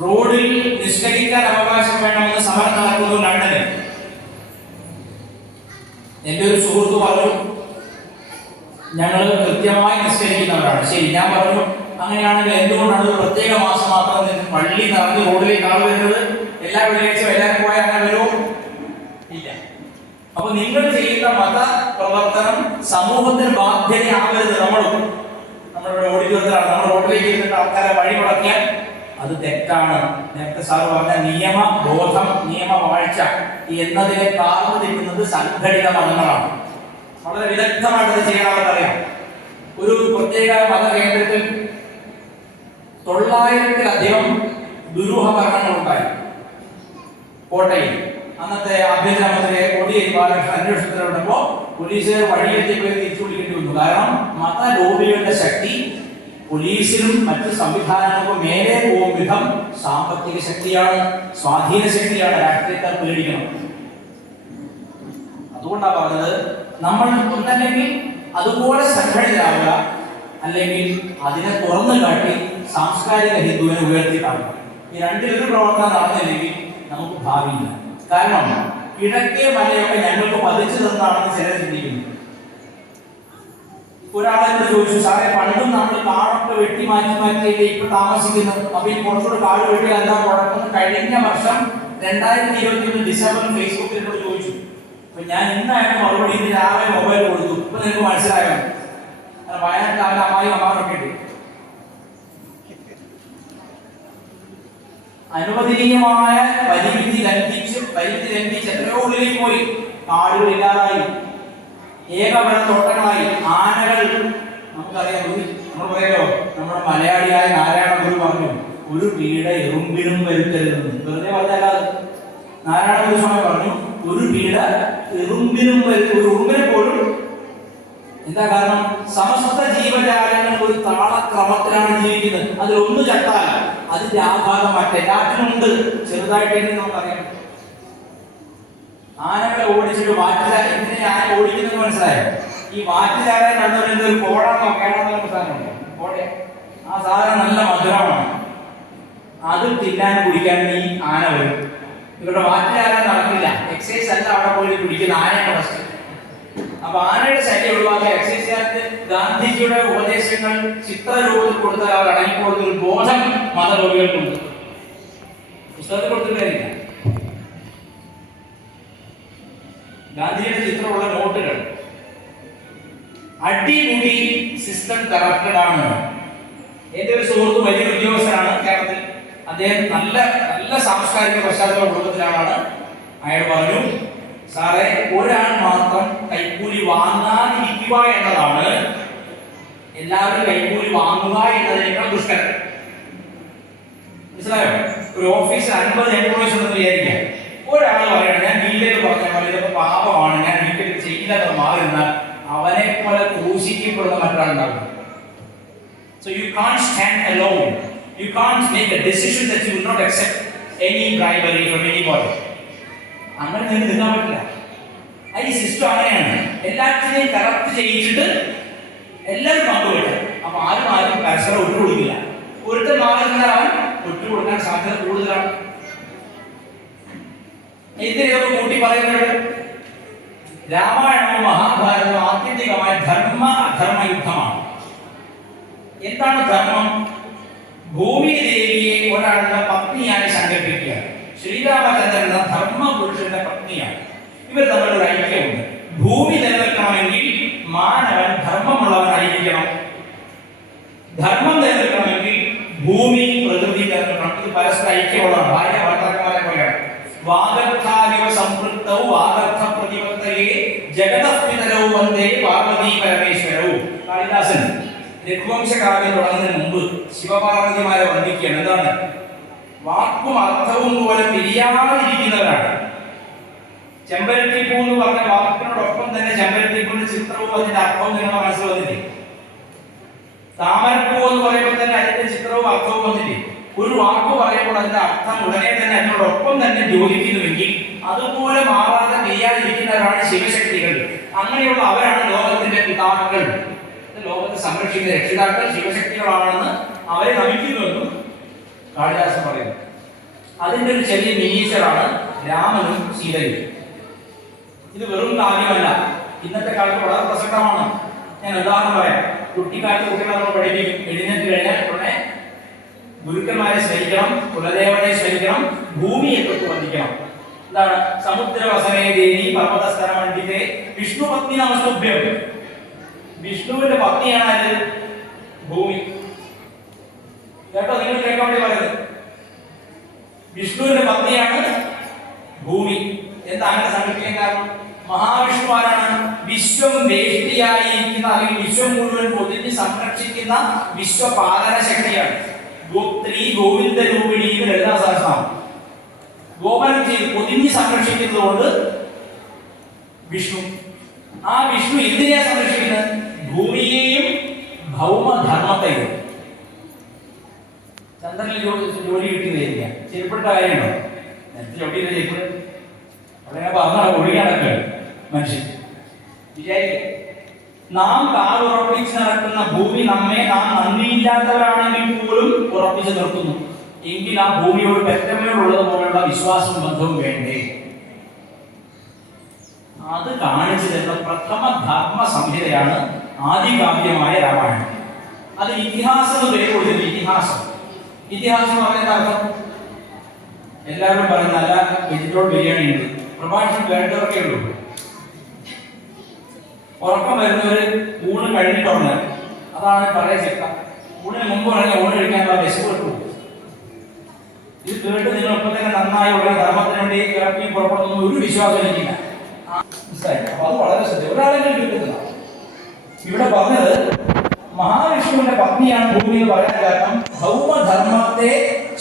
റോഡിൽ നിഷ്കരിക്കാൻ അവകാശം വേണമെന്ന് സമരം നടക്കുന്നു ലണ്ടനിൽ. എന്റെ ഒരു സുഹൃത്ത് പറഞ്ഞു, ഞങ്ങൾ കൃത്യമായി നിഷ്കരിക്കുന്നവരാണ്. ശരി, ഞാൻ പറഞ്ഞു അങ്ങനെയാണെങ്കിൽ എന്തുകൊണ്ടാണ് ഒരു പ്രത്യേക മാസം മാത്രം പള്ളി നിറഞ്ഞ് റോഡിലേക്ക് ആൾ വരുന്നത്? എല്ലാ വെള്ളിയാഴ്ചയും എല്ലാവരും പോയാൽ അങ്ങനെ വരുമോ? ഇല്ല. അപ്പൊ നിങ്ങൾ ചെയ്യുന്ന മത പ്രവർത്തനം സമൂഹത്തിന് ബാധ്യതയാകരുത്. നമ്മളിവിടെ ഓഡിറ്റോറിയത്തിലാണ്, നമ്മൾ റോഡിലേക്ക് ഇരുന്നിട്ട് ആൾക്കാരെ വഴി മുടക്കിയാൽ അത് തെറ്റാണ്. നേരത്തെ സാർ പറഞ്ഞ നിയമബോധം, നിയമവാഴ്ച എന്നതിനെ കാർന്നു നിൽക്കുന്നത് സംഘടിത മതങ്ങളാണ്. വളരെ വിദഗ്ധമായിട്ട് ഇത് ചെയ്യാൻ അവർക്കറിയാം. ഒരു പ്രത്യേക മതകേന്ദ്രത്തിൽ 900-ലധികം ദുരൂഹ മരണങ്ങളുണ്ടായി. കോട്ടയിൽ അന്നത്തെ ആഭ്യന്തരമന്ത്രിയെ കോടിയേരി ബാലകൃഷ്ണൻ അന്വേഷണത്തിലുണ്ടപ്പോൾ പോലീസുകാർ വഴിയെത്തിയപ്പോൾ തിരിച്ചു വിളിക്കേണ്ടി വന്നു. കാരണം മത ലോബികളുടെ ശക്തി പോലീസിനും മറ്റു സംവിധാനങ്ങൾക്കും മേലെ പോകും വിധം സാമ്പത്തിക ശക്തിയാണ്, സ്വാധീന ശക്തിയാണ്. രാഷ്ട്രീയക്കാർ പേടിക്കണം. അതുകൊണ്ടാണ് പറഞ്ഞത്, നമ്മൾ ഒന്നല്ലെങ്കിൽ അതുപോലെ സംഘടിതരാവുക, അല്ലെങ്കിൽ അതിനെ തുറന്നു കാട്ടി സാംസ്കാരിക ഹിന്ദുവിനെ ഉയർത്തി കാണുക. ഈ രണ്ടിലൊരു പ്രവർത്തനം നടന്നില്ലെങ്കിൽ നമുക്ക് ഭാവിയില്ല. കാരണം കിഴക്കേ മലയൊക്കെ ഞങ്ങൾക്ക് പതിച്ചു തന്നാണെന്ന് ചിലർ ചിന്തിക്കുന്നു. ഒരാളെന്ന് ചോദിച്ചു, സാറേ പണ്ടും നമ്മൾ കാടൊക്കെ വെട്ടി മാറ്റിയില്ലേ ഇപ്പൊ താമസിക്കുന്നു, അപ്പൊ ഈ കുറച്ചുകൂടെ കാട് വെട്ടി എന്താ കുഴപ്പം? കഴിഞ്ഞ വർഷം 2021 ഡിസംബറിൽ ഫേസ്ബുക്കിൽ എന്നോട് ചോദിച്ചു. അപ്പൊ ഞാൻ ഇന്നായിട്ട് മറുപടി ഇന്ന് രാവിലെ മൊബൈൽ കൊടുത്തു. ഇപ്പൊ നിങ്ങൾക്ക് മനസ്സിലായോ? വയനാട്ടിൽ അവന്റെ അമ്മാവനൊക്കെ ഉണ്ട്. അനുവദനീയമായ പരിമിതി ലംഘിച്ച് എത്രയോ ഉള്ളിലേക്ക് പോയി. കാടുകൾ ഇല്ലാതായി, ഏകവന തോട്ടങ്ങളായി. ആനകൾ നമുക്കറിയാം. നമ്മൾ പറയല്ലോ, നമ്മുടെ മലയാളിയായ നാരായണ ഗുരു പറഞ്ഞു, ഒരു പീഡ എറുമ്പിനും വരുത്തരുതെന്ന്. വെറുതെ പറഞ്ഞാൽ നാരായണ ഗുരു സ്വാമി പറഞ്ഞു, ഒരു പീഡ എറുമ്പിനും ഒരു ഉറുമ്പിനെ പോലും. എന്താ കാരണം? സമസ്ത ജീവജാലങ്ങൾ ഒരു താളക്രമത്തിലാണ് ജീവിക്കുന്നത്. അതിലൊന്ന് ചട്ടാൽ അതിന്റെ ആഘാതം മറ്റെല്ലാത്തിനും ഉണ്ട്. ചെറുതായിട്ട് നമുക്കറിയാം. ആനകളെ ഓടിച്ചിട്ട് വാറ്റുചാല എന്തിനാ ആന ഓടിക്കുന്നത് മനസ്സിലായോ? ഈ വാറ്റുചാല കണ്ടുവരുന്നത് ഒരു കോടാന്നോ കേടാന്നോ സാധനമുണ്ട്. കോട ആ സാധനം നല്ല മധുരമാണ്. അത് തിന്നാൻ കുടിക്കാൻ ഈ ആന വരും. ഇവരുടെ വാറ്റുചാല നടക്കില്ല. എക്സസൈസ് അല്ല അവിടെ പോയി കുടിക്കുന്ന ആനയുടെ പ്രശ്നം. അപ്പൊ ആനയുടെ ശല്യം ഒഴിവാക്കിയ എക്സസൈസുകാർക്ക് ഗാന്ധിജിയുടെ ഉപദേശങ്ങൾ ചിത്രരൂപത്തിൽ കൊടുത്താൽ അവർ അടങ്ങിക്കൊടുത്ത ഒരു ബോധം മതരോഗികൾക്കുണ്ട്. പുസ്തകത്തിൽ കൊടുത്തിട്ട് കാര്യമില്ല. ഗാന്ധിജിയുടെ ചിത്രമുള്ള നോട്ടുകൾ അടിമുടി സിസ്റ്റം കറപ്റ്റഡ് ആണ്. എന്റെ ഒരു സുഹൃത്ത് വലിയ ഉദ്യോഗസ്ഥനാണ് കേരളത്തിൽ. അദ്ദേഹം നല്ല നല്ല സാംസ്കാരിക പശ്ചാത്തല കുടുംബത്തിലാണ്. അയാൾ പറഞ്ഞു, സാറേ ഒരാൾ മാത്രം കൈക്കൂലി വാങ്ങാതിരിക്കുക എന്നതാണ് എല്ലാവരും കൈക്കൂലി വാങ്ങുക എന്നതിനേക്കാൾ ദുഷ്കരം. മനസ്സിലായോ? ഒരു ഓഫീസിൽ 50 എംപ്ലോയീസ് ഉണ്ടെന്ന് വിചാരിക്കാം. ഒരാൾ പറയണം, ഞാൻ ഡീലർ പറഞ്ഞ പോലെ ഇതൊക്കെ പാപമാണ്, ഞാൻ ഒരിക്കലും ചെയ്യില്ലെന്ന് മാറുന്ന അവനെ പോലെ ക്രൂശിക്കപ്പെടുന്ന മറ്റൊരാളുണ്ടാകും. So you can't stand alone. You can't make a decision that you will not accept any bribery from anybody. അങ്ങനെ നിങ്ങൾക്ക് നിൽക്കാൻ പറ്റില്ല. ഈ സിസ്റ്റം അങ്ങനെയാണ്. എല്ലാത്തിനെയും കറക്റ്റ് ചെയ്യിച്ചിട്ട് എല്ലാവരും പങ്കുവെക്കും. അപ്പൊ ആരും പരസ്പരം ഒറ്റുകൊടുക്കില്ല. ഒരുത്തൻ മാറുന്ന അവൻ ഒറ്റുകൊടുക്കാൻ സാധ്യത കൂടുതലാണ്. ഇതിനൊക്കെ കൂട്ടി പറയുന്നത് രാമായണവും മഹാഭാരതവും ആത്യന്തികമായ ധർമ്മ അധർമ്മ യുദ്ധമാണ്. എന്താണ് ധർമ്മം? ഭൂമിദേവിയെ ഒരാളുടെ പത്നിയായി സങ്കല്പിക്കുക. ശ്രീരാമചന്ദ്രൻ എന്ന ധർമ്മ പുരുഷന്റെ പത്നിയാണ്. ഇവർ തമ്മിലൊരു ഐക്യമുണ്ട്. ഭൂമി നിലനിൽക്കണമെങ്കിൽ മാനവൻ ധർമ്മമുള്ളവനായിരിക്കണം. ധർമ്മം നിലനിൽക്കണമെങ്കിൽ ഭൂമി പ്രകൃതി നിലനിൽക്കണം. ഇത് പരസ്പര ഐക്യമുള്ളതാണ്. ഭാര്യ ഭർത്താക്കന്മാരെ പോലെയാണ്. വാഗർത്ഥാവിവ സംപൃക്തവും വാഗർത്ഥ പ്രതിപത്തയെ ജഗതഃപിതരവും വന്ദേ പാർവതീ പരമേശ്വരവും. കാളിദാസൻ രഘുവംശകാവ്യം തുടങ്ങുന്നതിന് മുമ്പ് ശിവപാർവതിമാരെ വന്ദിക്കുകയാണ്. എന്താണ്? വാക്കും അർത്ഥവും പോലെ പിരിയാതിരിക്കുന്നവരാണ്. ചെമ്പരത്തിപ്പൂ എന്ന് പറഞ്ഞ വാക്കിനോടൊപ്പം തന്നെ ചെമ്പരത്തിപ്പൂവിന്റെ ചിത്രവും അതിന്റെ അർത്ഥവും നിങ്ങളുടെ മനസ്സിൽ വന്നില്ലേ? താമരപ്പൂ എന്ന് പറയുമ്പോൾ തന്നെ അതിന്റെ ചിത്രവും അർത്ഥവും വന്നില്ലേ? ഒരു വാക്ക് പറയുമ്പോൾ അതിന്റെ അർത്ഥം ഉടനെ തന്നെ അതിനോടൊപ്പം തന്നെ യോജിക്കുന്നുവെങ്കിൽ അതുപോലെ മാറാതെ പെയ്യാതിരിക്കുന്നവരാണ് ശിവശക്തികൾ. അങ്ങനെയുള്ള അവരാണ് ലോകത്തിന്റെ പിതാക്കൾ. ലോകത്തെ സംരക്ഷിക്കുന്ന രക്ഷിതാക്കൾ ശിവശക്തികളാണെന്ന് അവരെ നമിക്കുന്നുവെന്നും കാളിദാസൻ പറയുന്നു. അതിന്റെ ഒരു ചെറിയ മിനിയേച്ചറാണ് രാമനും സീതയും. ഇത് വെറും കാവ്യമല്ല, ഇന്നത്തെ കാലത്ത് വളരെ പ്രസക്തമാണ്. ഞാൻ ഉദാഹരണം പറയാം. കുട്ടിക്കാലത്ത് കുട്ടികളെ നമ്മൾ പഠിപ്പിക്കും, എഴുന്നേറ്റ് കഴിഞ്ഞാൽ ഉടനെ ഗുരുക്കന്മാരെ സ്മരിക്കണം, കുലദേവനെ സ്മരിക്കണം, ഭൂമിയെ തൊട്ട് വന്ദിക്കണം. എന്താണ്? സമുദ്രവസനേ ദേവി പർവ്വതസ്ഥന മണ്ഡിതേ വിഷ്ണു പത്നി നമസ്തുഭ്യം. വിഷ്ണുവിന്റെ പത്നിയാണ് അത് ഭൂമി. കേട്ടോ? നിങ്ങൾ കേൾക്കാൻ വേണ്ടി പറയുന്നത് വിഷ്ണുവിന്റെ പത്നിയാണ് ഭൂമി. എന്താ അങ്ങനെ സങ്കല്പിക്കാൻ കാരണം? മഹാവിഷ്ണു ആരാണ്? വിശ്വം വേഷ്ടിയായിരിക്കുന്ന അല്ലെങ്കിൽ വിശ്വം മുഴുവൻ പൊതിഞ്ഞ് സംരക്ഷിക്കുന്ന വിശ്വപാലന ശക്തിയാണ്. ശ്രീ ഗോവിന്ദ രൂപിണി ലളിതാ സഹസ്രനാമം. ഗോപനം ചെയ്ത് പൊതിഞ്ഞ് സംരക്ഷിക്കുന്നത് കൊണ്ട് വിഷ്ണു. ആ വിഷ്ണു എന്തിനെയാ സംരക്ഷിക്കുന്നത്? ഭൂമിയെയും ഭൗമധർമ്മത്തെയും. ചന്ദ്രനിൽ ജോലി കിട്ടിയതായിരിക്കാം, ചെരുപ്പിട്ട കാര്യമുണ്ടോ? നേരത്തെ ചവിട്ടിയില്ല ചെരുപ്പ്. അവിടെ പറഞ്ഞാൽ ഒഴിയാണൊക്കെ മനുഷ്യൻ വിചാരിക്കുക. നാം കാലുറപ്പിച്ച് നടക്കുന്ന ഭൂമി നമ്മെ നാം നന്ദിയില്ലാത്തവരാണെങ്കിൽ പോലും ഉറപ്പിച്ച് നിർത്തുന്നു. എങ്കിൽ ആ ഭൂമിയോട് പെറ്റമ്മയോടുള്ളത് പോലുള്ള വിശ്വാസവും ബന്ധവും വേണ്ടേ? അത് കാണിച്ചു തരുന്ന പ്രഥമ ധർമ്മ സംഹിതയാണ് ആദികാവ്യമായ രാമായണം. അത് ഇതിഹാസം എന്ന് പേര് കൊടുത്തില്ല. ഇതിഹാസം എന്ന് പറയുന്ന അർത്ഥം എല്ലാവരും പറയുന്നല്ല. വെജിറ്റബിൾ ബിരിയാണി ഉണ്ട്, പ്രഭാഷണം വേണ്ടവർക്കേ ഉള്ളൂ. ഉറക്കം വരുന്നവര് ഊണ് കഴിഞ്ഞിട്ടുണ്ട്, അതാണ് പറയാ ചെക്ക. ഊണിന് മുമ്പ് പറഞ്ഞ ഊണ് കഴിക്കാനുള്ള വിശപ്പ് കിട്ടും. ഇത് കേട്ട് നിങ്ങൾ ഇപ്പൊ തന്നെ നന്നായി ഉള്ള ധർമ്മത്തിന് വേണ്ടി ഇറക്കി പുറപ്പെടുന്ന ഒരു വിശ്വാസം എനിക്കില്ല. അപ്പൊ അത് വളരെ ശ്രദ്ധ. ഒരാളെങ്കിലും കിട്ടുന്നില്ല. ഇവിടെ പറഞ്ഞത് മഹാവിഷ്ണുവിന്റെ പത്നിയാണ് ഭൂമി എന്ന് പറയാൻ കാരണം ഭൗമധർമ്മത്തെ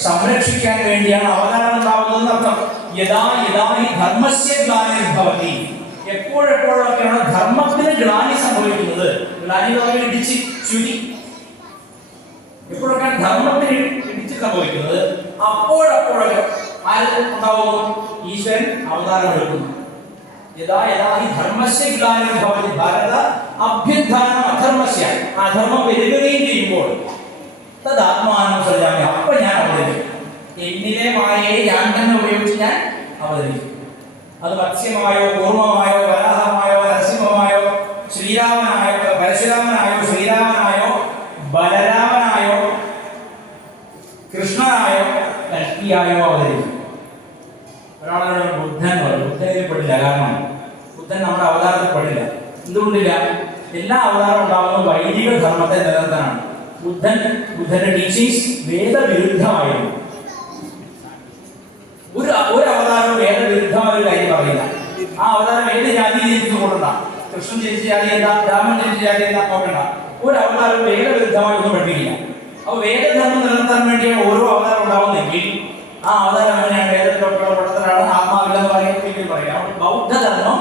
സംരക്ഷിക്കാൻ വേണ്ടിയാണ് അവതാരം ഉണ്ടാവുന്നത് അർത്ഥം. യഥാ യഥാ ഹി ധർമ്മസ്യ ഗ്ലാനിർഭവതി. എപ്പോഴെപ്പോഴൊക്കെയാണ് ധർമ്മത്തിന് ഗ്ലാനി സംഭവിക്കുന്നത്? ഗ്ലാനി ഇടിച്ച് ചുരി. എപ്പോഴൊക്കെയാണ് ധർമ്മത്തിന് ഇടിച്ച് സംഭവിക്കുന്നത്? അപ്പോഴൊക്കെ ആര് ഉണ്ടാവുന്നു? ഈശ്വരൻ അവതാരം എടുക്കുന്നു. യഥാ യഥാ ഹി ധർമ്മസ്യ ഗ്ലാനിർഭവതി ഭാരത അഭ്യുത്ഥാനം അധർമ്മസ്യ. അധർമ്മം വരികയും ചെയ്യുമ്പോൾ തദാത്മാനം സൃജാമി. അപ്പൊ ഞാൻ അവതരിക്കും. എന്നിലെ മായയെ ഞാൻ തന്നെ ഉപയോഗിച്ച് ഞാൻ അവതരിക്കും. അത് മത്സ്യമായോ കൂർമ്മമായോ വരാഹമായോ നരസിംഹമായോ ശ്രീരാമനായോ പരശുരാമനായോ ശ്രീരാമനായോ ബലരാമനായോ കൃഷ്ണനായോ കൽക്കിയായോ അവതരിക്കും. ഒരാളുടെ ബുദ്ധൻ പറയും. ബുദ്ധനിൽ പെടില്ല. കാരണം ബുദ്ധൻ നമ്മുടെ അവതാരത്തിൽ പെടില്ല. എന്തുകൊണ്ടില്ല? എല്ലാ അവതാരം ഉണ്ടാകുന്നത് വൈദിക ധർമ്മത്തെ നിലനിർത്താനാണ്. ബുദ്ധന്റെ ടീച്ചിങ്സ് വേദവിരുദ്ധമായിരുന്നു. ഒരു അവതാരവും വേദവിരുദ്ധമായ ഒരു കാര്യം പറയില്ല. ആ അവതാരം ഏത് ജാതി ജനിച്ചു കൊണ്ടണ്ട, കൃഷ്ണൻ ജനിച്ച ജാതി എന്താ, രാമൻ ജനിച്ച ജാതി എന്താ നോക്കണ്ട. ഒരു അവതാരവും വേദവിരുദ്ധമായി ഒന്നും പഠിപ്പിക്കില്ല. അപ്പൊ വേദധർമ്മം നിലനിർത്താൻ വേണ്ടിയാണ് ഓരോ അവതാരം ഉണ്ടാവുന്നെങ്കിൽ ആ അവതാരം എങ്ങനെയാണ്? വേദത്തിലൊക്കെയുള്ള പഠനത്തിലാണ്. ആത്മാവില്ലെന്ന് പറയാം. അപ്പോൾ ബൗദ്ധധർമ്മം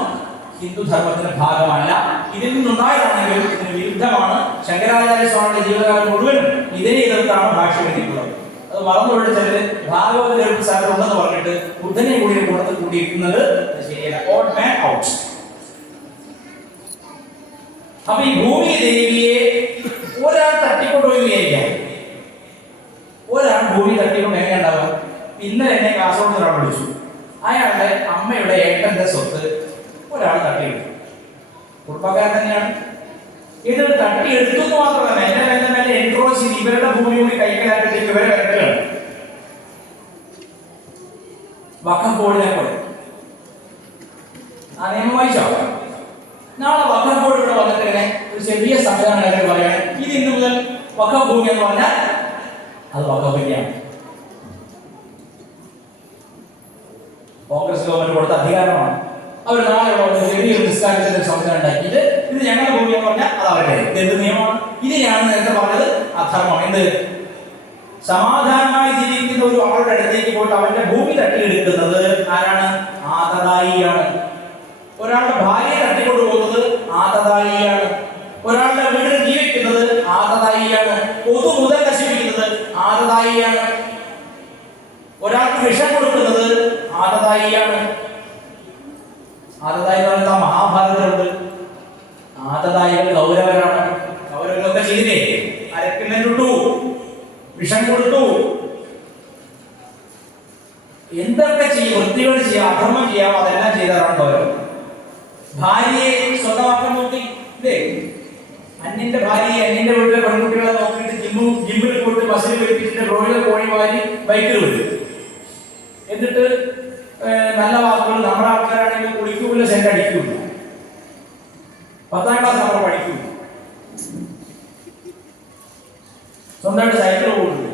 ഹിന്ദുധർമ്മത്തിന്റെ ഭാഗമല്ല. ഇതിൽ നിന്നുണ്ടായതാണെങ്കിൽ ഇതിന് വിരുദ്ധമാണ്. ശങ്കരാചാര്യ സ്വാമിയുടെ ജീവിതകാലം മുഴുവനും ഇതിനെ എതിർത്താണ് ഭാഷ എഴുതിയിട്ടുള്ളത്. അത് മറന്നുകൊണ്ട് ചിലര് ഭാഗവത സ്ഥലം ഉണ്ടെന്ന് പറഞ്ഞിട്ട് ബുദ്ധനെ കൂടി കൂടത്തിൽ കൂടിയിരിക്കുന്നത് ശരിയല്ല. ഓഡ് മാൻ ഔട്ട്. അപ്പൊ ഈ ഭൂമി ദേവിയെ ഒരാൾ തട്ടിക്കൊണ്ടുപോയിരിക്കാം. ഒരാൾ ഭൂമി തട്ടിക്കൊണ്ട് എങ്ങനെ ഉണ്ടാവുക? ഇന്നലെ എന്നെ കാസർഗോഡ് ഒരാൾ വിളിച്ചു. അയാളുടെ അമ്മയുടെ ഏട്ടന്റെ സ്വത്ത് ഒരാൾ തട്ടിയെടുത്തു. കുടുംബക്കാരൻ തന്നെയാണ്. ഇത് തട്ടിയെടുത്തു എന്ന് മാത്രമല്ല, എന്റെ മേലെ എൻക്രോച്ച് ചെയ്ത് ഇവരുടെ ഭൂമി കൂടി കൈക്കലാക്കിട്ട് ഇവരെ വരക്കുകയാണ്. വഖഫ് ബോർഡിനെ പോലെ ആ നിയമം വായിച്ചോ? നാളെ വഖഫ് ബോർഡ് ഇവിടെ വന്നിട്ട് ഇങ്ങനെ ഒരു ചെറിയ സംവിധാനം പറയാണ്, ഇത് ഇന്ന് മുതൽ വഖഫ് ഭൂമി എന്ന് പറഞ്ഞാൽ അത് വഖഫിന്റെയാണ്. കോൺഗ്രസ് ഗവൺമെന്റ് കൊടുത്ത അധികാരമാണ്. അവർ നാളെ ചെറിയൊരു നിസ്കാരത്തിന്റെ സംവിധാനം ഉണ്ടാക്കിയിട്ട് ഇത് ഞങ്ങളുടെ ഭൂമി എന്ന് പറഞ്ഞാൽ അത് അവരുടെ എന്ത് നിയമമാണ്? ഇതിനെയാണ് നേരത്തെ പറഞ്ഞത് അധർമ്മം. എന്ത്? സമാധാനമായി ജീവിക്കുന്ന ഒരു ആളുടെ അടുത്തേക്ക് പോയിട്ട് അവന്റെ ഭൂമി തട്ടിയെടുക്കുന്നത് ആരാണ്? ആതതായിയാണ്. ഒരാളുടെ ഭാര്യയെ തട്ടിക്കൊണ്ടു പോകുന്നത് ആതതായിയാണ്. ഒരാളുടെ വീട്ടിൽ ജീവിക്കുന്നത് ആതതായിയാണ്. പൊതു മുതൽ നശിപ്പിക്കുന്നത് ആതതായിയാണ്. ഒരാൾക്ക് വിഷം കൊടുക്കുന്നത് ആതതായിയാണ്. ആതതായി എന്ന് പറയുന്നത് മഹാഭാരതത്തിലുണ്ട്. ആതതായികൾ കൗരവരാണ്. കൗരവരൊക്കെ ചെയ്തില്ലേ? അരക്കിണ്ണു, വിഷം കൊടുത്തു, എന്തൊക്കെ ചെയ്യും, വൃത്തികൾ ചെയ്യാം, അധർമ്മം ചെയ്യാം, അതെല്ലാം ചെയ്തവരാണ് കൗരവർ. ഭാര്യയെ സ്വന്തമാക്കാൻ നോക്കി ഇല്ലേ? അന്യന്റെ ഭാര്യയെ അന്യന്റെ വീട്ടിലെ പെൺകുട്ടികളെ നോക്കിയിട്ട് ജിമ്മിൽ പോയിട്ട് ബസ്സിൽ പിടിപ്പിച്ചിട്ട് റോഡിൽ പോയി വാരി ബൈക്കിൽ വിട്ടു. എന്നിട്ട് നല്ല വാക്കുകൾ നമ്മുടെ ആൾക്കാരാണെങ്കിൽ കുളിക്കൂല, സെന്റ് അടിക്കൂല. 10ാം ക്ലാസ് നമ്മൾ പഠിക്കൂല. സ്വന്തമായിട്ട് സൈക്കിൾ പോകുന്നു.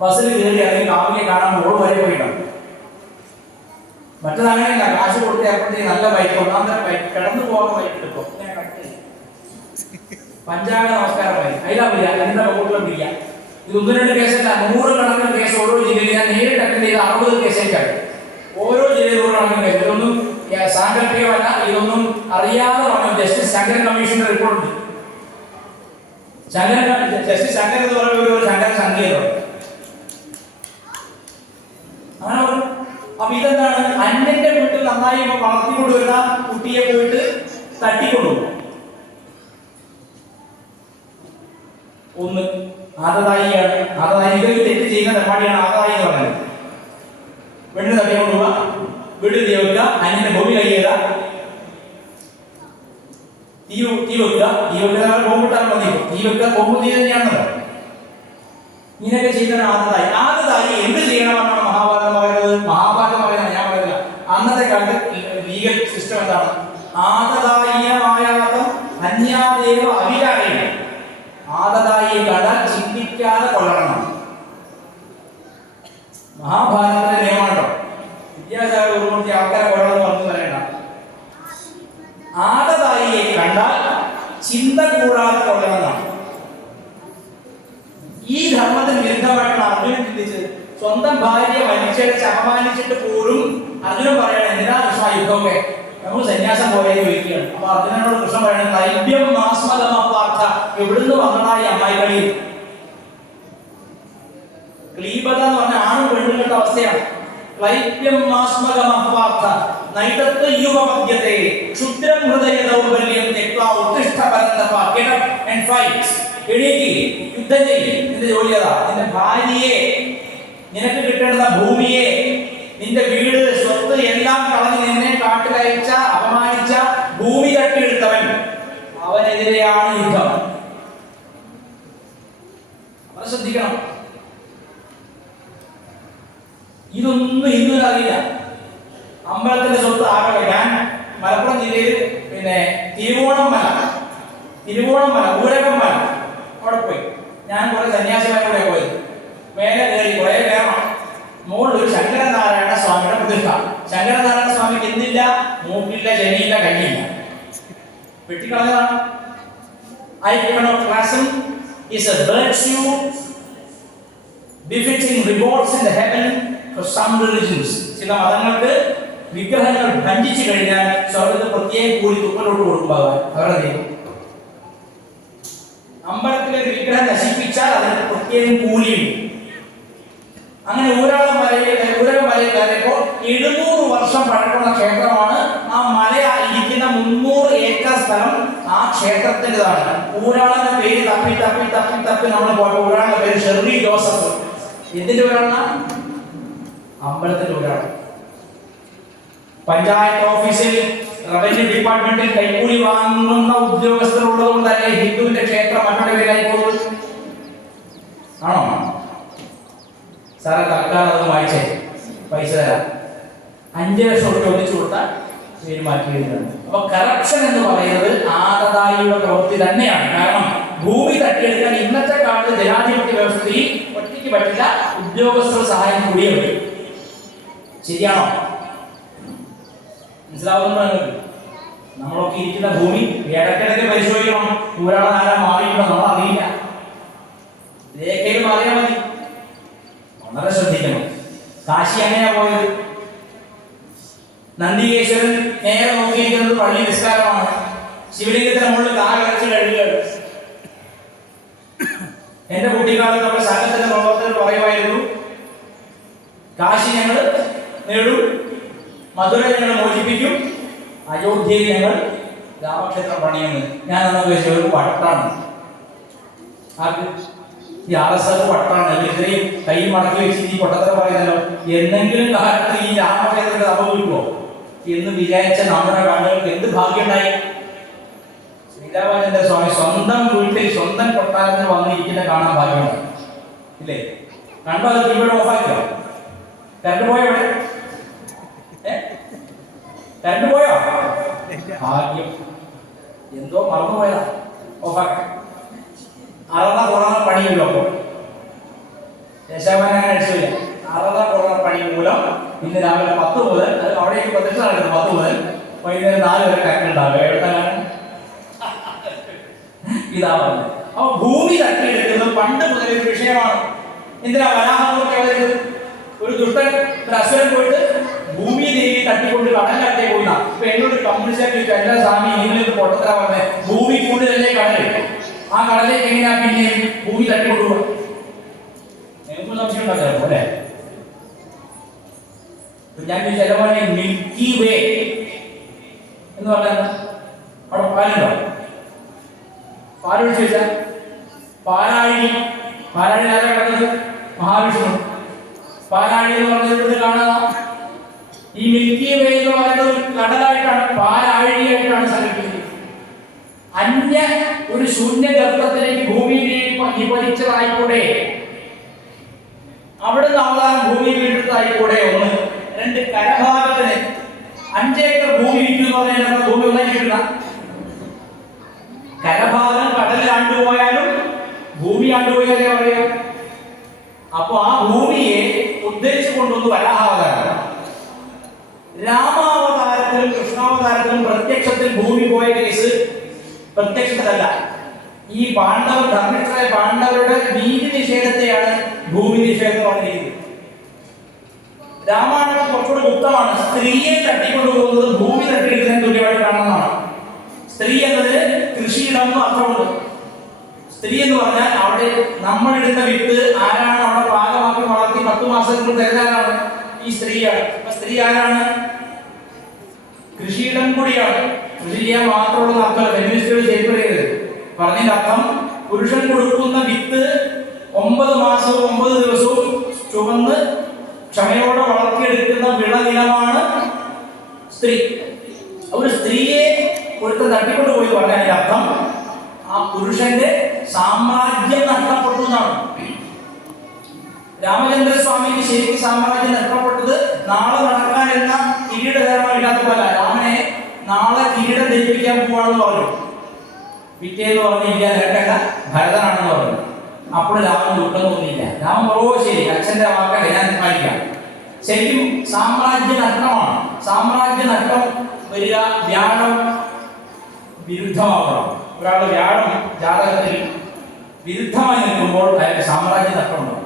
ബസ്സിൽ കയറി അല്ലെങ്കിൽ കാവിലെ കാണാൻ റോഡ് വരെ പോയിട്ടാണ്. മറ്റതങ്ങനെയല്ല, കാശ് കൊടുത്ത് അപ്പോഴത്തേക്ക് നല്ല ബൈക്ക്, ഒന്നാം തരം ബൈക്ക്, കിടന്നു പോകുന്ന ബൈക്ക് എടുക്കും. പഞ്ചാംഗ നമസ്കാരം ബൈക്ക് അതിലാവില്ല, എന്റെ മുകളിലും ഇല്ല. ഇത് 1-2 കേസല്ല, 100 കണക്കിന് കേസ് ഓരോ ജില്ലയിൽ. ഞാൻ നേരിട്ട് അറ്റൻഡ് ചെയ്ത് 60 കേസേക്കാണ്. ഓരോ ജില്ലയിൽ 100 കണക്കിന് കേസ്. ഇതൊന്നും സാങ്കല്പികമല്ല, ഇതൊന്നും അറിയാതെ പറഞ്ഞു. ജസ്റ്റിസ് ശങ്കരൻ കമ്മീഷന്റെ റിപ്പോർട്ട്. ജസ്റ്റിസ് ശങ്കരൻ എന്ന് പറയുന്ന ഒരു ശങ്കരൻ സംഗീതം അങ്ങനെ പറഞ്ഞു. അപ്പൊ ഇതെന്താണ്? അന്യന്റെ വീട്ടിൽ നന്നായി വളർത്തിക്കൊണ്ടുവരുന്ന കുട്ടിയെ പോയിട്ട് തട്ടിക്കൊണ്ടുപോകും. ഒന്ന് ആദതായിയാണ്. ആദതായി തെറ്റ് ചെയ്യുന്ന പരിപാടിയാണ് ആദതായി എന്ന് പറയുന്നത്. വീട്ടിൽ തട്ടിക്കൊണ്ടുപോവുക, വീട്ടിൽ തീ വെക്കുക, അന്യന്റെ ഭൂമി കയ്യേറുക, തീ വെക്കുക, ബോംബിട്ടാൽ മതി. തീ വെക്കുക, ബോംബ് തീ തന്നെയാണല്ലോ. ഇങ്ങനെയൊക്കെ ചെയ്യുന്ന ആദതായി. ആദതായി എന്ത് ചെയ്യണമെന്നാണ് മഹാഭാരതം പറയുന്നത്? മഹാഭാരതം പറയുന്നത് ഞാൻ പറയുന്നില്ല. അന്നത്തെ കാലത്ത് ലീഗൽ സിസ്റ്റം എന്താണ്? ആദതായിയമായാതം അന്യാദേവ അവിചാരേണ. ആദതായിയെ കണ്ടാൽ ചിന്തിക്കാതെ കൊല്ലണം. മഹാഭാരതത്തിലെ നിയമമാണോ? വിദ്യാസാഗർ ഉൾപ്പെടുത്തി ആൾക്കാരെ കൊല്ലണമെന്ന് പറഞ്ഞു പറയണ്ട. ആദതായിയെ കണ്ടാൽ ചിന്ത കൂടാതെ കൊല്ലണമെന്നാണ്. ഈ ധർമ്മത്തിന് വിരുദ്ധമായിട്ടാണ് അർജുനൻ ചിന്തിച്ചത്. സ്വന്തം ഭാര്യയെ വലിച്ചടിച്ച് അപമാനിച്ചിട്ട് പോലും അർജുനൻ പറയണം, എന്തിനാ കൃഷ്ണ യുദ്ധമൊക്കെ, നമുക്ക് സന്യാസം പോലെ ചോദിക്കുകയാണ്. അപ്പൊ അർജുനനോട് കൃഷ്ണൻ പറയണം, ക്ലൈബ്യം മാസ്മതമപാർത്ഥ, എവിടുന്ന് വന്നതായി അമ്മായി കളി. ക്ലീബത എന്ന് പറഞ്ഞ ആണും പെണ്ണുങ്ങളുടെ അവസ്ഥയാണ്. ക്ലൈബ്യം മാസ്മതമപാർത്ഥ നൈതത്വ യുവപദ്യത്തെ ക്ഷുദ്രം ഹൃദയ ദൗർബല്യം തെക്വാ ഉത്തിഷ്ഠ പരന്തപ ഗെറ്റ് അപ്പ് ആൻഡ് ഫൈറ്റ്. എണീക്ക്, യുദ്ധം ചെയ്യും. നിന്റെ ജോലി അതാ. നിന്റെ ഭാര്യയെ, നിനക്ക് കിട്ടേണ്ട ഭൂമിയെ, നിന്റെ വീട്, സ്വത്ത് എല്ലാം കളഞ്ഞ് നിന്നെ കാട്ടിലയച്ച അപമാനിച്ച ഭൂമി തട്ടിയെടുത്തവൻ, അവനെതിരെയാണ് യുദ്ധം. അത് ശ്രദ്ധിക്കണം. ഇതൊന്നും ഹിന്ദുവിന് അറിയില്ല. അമ്പലത്തിന്റെ സ്വത്ത് ആകെ. ഞാൻ മലപ്പുറം ജില്ലയിൽ തിരുവോണം മല, ഊരകം മല, അവിടെ പോയി. ഞാൻ കുറെ സന്യാസിമാരുടെ പോയി. മേലെ കയറി കുറെ കയറണം. മുകളിൽ ഒരു ശങ്കരനാരായണ സ്വാമിയുടെ പ്രതിഷ്ഠ. ശങ്കരനാരായണ സ്വാമിക്ക് എന്തില്ല? മൂക്കില്ല, ചെനിയില്ല, കയ്യില്ല. വെട്ടിക്കളഞ്ഞതാണ്. Iconoclasm is a virtue befitting rewards in the heaven for some religions. ചില മതങ്ങൾക്ക് വിഗ്രഹങ്ങൾ ഭഞ്ജിച്ചു കഴിഞ്ഞാൽ സ്വർഗത്തിൽ പ്രത്യേക കൂലി തുപ്പലോട്ട് കൊടുക്കുമ്പോൾ അവരുടെ ദൈവം. അമ്പലത്തിലെ വിഗ്രഹം നശിപ്പിച്ചാൽ അതിന് പ്രത്യേകം കൂലിയും. അങ്ങനെ ഊരകം മലയിൽ കയറിയപ്പോൾ 700 വർഷം പഴക്കമുള്ള ക്ഷേത്രമാണ്. ആ മല ഇരിക്കുന്ന 300 ഏക്കർ സ്ഥലം ആ ക്ഷേത്രത്തിൻ്റെതാണ്. ഊരാളന്റെ പേര് തപ്പി നമ്മൾ പോയപ്പോൾ ഊരാളുടെ പേര് ഷെർലി ജോസഫ്. എന്തിന്റെ ഊരാളാണ്? അമ്പലത്തിന്റെ ഊരാണ്. പഞ്ചായത്ത് ഓഫീസിൽ, റവന്യൂ ഡിപ്പാർട്ട്മെന്റിൽ കൈക്കൂലി വാങ്ങുന്ന ഉദ്യോഗസ്ഥർ ഉള്ളതുകൊണ്ട് തന്നെ ഹിന്ദുവിന്റെ ക്ഷേത്രം മറ്റൊരു പേരായി പോകുന്നത് ആണോ? സാറെ തൽക്കാലം അത് വായിച്ചേ, പൈസ തരാം. 5 ലക്ഷം രൂപ ഒന്നിച്ചു കൊടുത്താൽ പേര് മാറ്റി എഴുതുകയാണ്. അപ്പൊ കറപ്ഷൻ എന്ന് പറയുന്നത് ആദതായിയുടെ പ്രവൃത്തി തന്നെയാണ്. കാരണം ഭൂമി തട്ടിയെടുക്കാൻ ഇന്നത്തെ കാലത്ത് ജനാധിപത്യ വ്യവസ്ഥയിൽ ഒറ്റയ്ക്ക് പറ്റില്ല, ഉദ്യോഗസ്ഥരുടെ സഹായം കൂടിയേ പറ്റും. ശരിയാണോ? മനസ്സിലാവുന്നുണ്ടോ? നമ്മളൊക്കെ ഇരിക്കുന്ന ഭൂമി ഇടയ്ക്കിടയ്ക്ക് പരിശോധിക്കണം. ഊരാളൻ ആരാ മാറിയിട്ടുണ്ടോ നമ്മൾ അറിയില്ല. രേഖയിൽ മാറിയാൽ മതി. വളരെ ശ്രദ്ധിക്കണം. കാശി അങ്ങനെയാ പോയത്. നന്ദികേശ്വരൻ നേരെ നോക്കിയിരിക്കുന്നത് പള്ളി നിസ്കാരമാണ്. ശിവലിംഗത്തിന് മുകളിൽ കാലടച്ച് കഴുകുകയാണ്. എന്റെ കുട്ടിക്കാലത്ത് നമ്മുടെ സംഘത്തിന്റെ പ്രവർത്തകർ പറയുമായിരുന്നു, കാശി ഞങ്ങൾ നേടും, മധുര ഞങ്ങൾ മോചിപ്പിക്കും, അയോധ്യയിൽ ഞങ്ങൾ രാമക്ഷേത്രം പണിയുന്നു. ഞാൻ എന്നൊക്കെ ഒരു വട്ടാണ്. ഈ RSS വട്ടാണ്. ഇത്രയും കൈ മടക്കി വെച്ച് ഈ പൊട്ടത്തരം പറയുന്നല്ലോ. എന്തെങ്കിലും കാലത്ത് ഈ രാമക്ഷേത്രത്തിൽ നമ്മൾ കിട്ടുമോ എന്ന് വിചാരിച്ച നമ്മുടെ കണ്ണുകൾക്ക് എന്ത് ഭാഗ്യമുണ്ടായി. ശ്രീരാമചന്ദ്ര സ്വാമി സ്വന്തം വീട്ടിൽ സ്വന്തം കൊട്ടാരത്തിൽ വന്നിരിക്കുന്ന കാണാൻ ഭാഗ്യമുണ്ടായി ഇല്ലേ? കണ്ടോ? അത് ഇവിടെ ഓഫാക്കിയോ? കറണ്ട് പോയോ? ഇവിടെ കറണ്ട് പോയോ? ഭാഗ്യം. എന്തോ മറന്നുപോയതാ. ഓഫാക്കാം. അറന്ന കുറഞ്ഞ പണിയല്ലോ. അപ്പോൾ ദേശാഭിമാനം അങ്ങനെ അടിച്ചില്ല. അറന്ന കുറഞ്ഞ പണി പണി മൂലം ഇന്ന് രാവിലെ 10 മുതൽ അവിടേക്ക് പ്രത്യക്ഷ നടക്കുന്നത് 10 മുതൽ വൈകുന്നേരം 4 വരെ കറണ്ടുണ്ടാവുക. എവിടെയാണ് ഇതാ പറഞ്ഞത്. അപ്പൊ ഭൂമി തട്ടിയെടുക്കുന്നത് പണ്ട് മുതലേ ഒരു വിഷയമാണ്. എന്തിനാ വരാഹമൂർത്തി അവതരിച്ചത്? ഒരു ദുഷ്ടൻ, ഒരു അസുരൻ പോയിട്ട് ഭൂമി ദേവി തട്ടിക്കൊണ്ട് കടലിനകത്തേ പോയിന്ന. ഇപ്പൊ എന്നോട് കമ്മ്യൂണിസ്റ്റ് ചോദിച്ചു, എല്ലാ സ്വാമി നിങ്ങളിത് പൊട്ടത്തരാ പറഞ്ഞത്, ഭൂമി കൂടുതലല്ലേ കടല്, ആ കടലേക്ക് എങ്ങനെയാ പിന്നെ ഭൂമി തട്ടിക്കൊണ്ടുപോകുക? നിങ്ങൾക്ക് സംശയം ഉണ്ടാക്കാമോ അല്ലേ? ഞാൻ ചിലപോലെ മിൽക്കി വേ എന്ന് പറഞ്ഞാൽ അവിടെ പാലുണ്ടോ? പാലൊഴിച്ച് വെച്ചാൽ പാലാഴി. പാലാഴി ആരാ കിടക്കുന്നത്? മഹാവിഷ്ണു. പാലാഴി എന്ന് പറഞ്ഞത് കാണാം. ഈ മിൽക്കി വേ എന്ന് പറയുന്നത് കടലായിട്ടാണ്, പാലാഴിയായിട്ടാണ് സങ്കല്പിക്കുന്നത്. അന്യ ഒരു ശൂന്യ ഗർത്തത്തിലേക്ക് ഭൂമി നിപതിച്ചതായിക്കൂടെ? അവിടെ നിന്ന് അവതാരം ഭൂമി വീണ്ടെടുത്തായിക്കൂടെ? 1. 2, കരഭാഗത്തിന് 5 ഏക്കർ ഭൂമി വിറ്റു എന്ന് പറഞ്ഞാൽ ഭൂമി ഒന്നായി കിട്ടുന്ന കരഭാഗം കടലിൽ ആണ്ടുപോയാലും ഭൂമി ആണ്ടുപോയാലേ പറയാം. അപ്പൊ ആ ഭൂമിയെ ഉദ്ധരിച്ചു കൊണ്ടുവന്ന് വരാഹാവതാരം. രാമാവതാരത്തിലും കൃഷ്ണാവതാരത്തിലും പ്രത്യക്ഷത്തിൽ ഭൂമി പോയ കേസ് പ്രത്യക്ഷത്തിലല്ല. ഈ പാണ്ഡവർ, ധർമ്മിഷ്ഠരായ പാണ്ഡവരുടെ നീതി നിഷേധത്തെയാണ് ഭൂമി നിഷേധം പറഞ്ഞിരിക്കുന്നത്. രാമായണം കുറച്ചുകൂടി ഗുപ്തമാണ്. സ്ത്രീയെ തട്ടിക്കൊണ്ടുപോകുന്നത് ഭൂമി തട്ടിയെടുക്കുന്നതിന് തുല്യമായിട്ട് കാണുന്നതാണ്. സ്ത്രീ എന്നതിന് കൃഷിയിടം എന്ന് അർത്ഥമുണ്ട്. സ്ത്രീ എന്ന് പറഞ്ഞാൽ അവിടെ നമ്മളിടുന്ന വിത്ത് ആരാണ് അവിടെ പാകമാക്കി വളർത്തി 10 മാസത്തിൽ തരുന്നതാണ് ഈ സ്ത്രീയാണ്. അപ്പൊ സ്ത്രീ ആരാണ്? കൃഷിയിടം കൂടിയാണ്. കൃഷി ചെയ്യാൻ മാത്രമുള്ള അർത്ഥം ഫെമിനിസ്റ്റുകൾ ചെയ്യപ്പെടുകയത്. പറഞ്ഞതിന്റെ അർത്ഥം പുരുഷൻ കൊടുക്കുന്ന വിത്ത് 9 മാസവും 9 ദിവസവും ചുവന്ന് ക്ഷമയോടെ വളർത്തിയെടുക്കുന്ന വിളനിലമാണ് സ്ത്രീ. ഒരു സ്ത്രീയെ ഒരുത്തൻ തട്ടിക്കൊണ്ടുപോയി പറഞ്ഞാൽ അതിന്റെ അർത്ഥം ആ പുരുഷന്റെ സാമ്രാജ്യം നഷ്ടപ്പെട്ടു എന്നാണ്. രാമചന്ദ്രസ്വാമിക്ക് ശരിക്കും സാമ്രാജ്യം നഷ്ടപ്പെട്ടത് നാളെ നടക്കാനിരുന്ന കിരീടധാരണം ഇല്ലാത്തതല്ല. രാമനെ നാളെ കിരീടം ധരിപ്പിക്കാൻ പോവാണെന്ന് പറഞ്ഞു. പിറ്റേന്ന് പറഞ്ഞിരിക്കാൻ കേട്ടല്ല, ഭരതനാണെന്ന് പറഞ്ഞു. അപ്പോൾ രാമൻ ദുഃഖം തോന്നിയില്ല. രാമൻ പറവോ ശരി, അച്ഛന്റെ വാക്കല്ല, ഞാൻ പാലിക്കാം. ശരിക്കും സാമ്രാജ്യ നഷ്ടമാണ്. സാമ്രാജ്യ നഷ്ടം വരിക വ്യാഴം വിരുദ്ധമാവണം. ഒരാൾ വ്യാഴം ജാതകത്തിൽ വിരുദ്ധമായി നിൽക്കുമ്പോൾ അയാൾക്ക് സാമ്രാജ്യ നഷ്ടമുണ്ടാവും.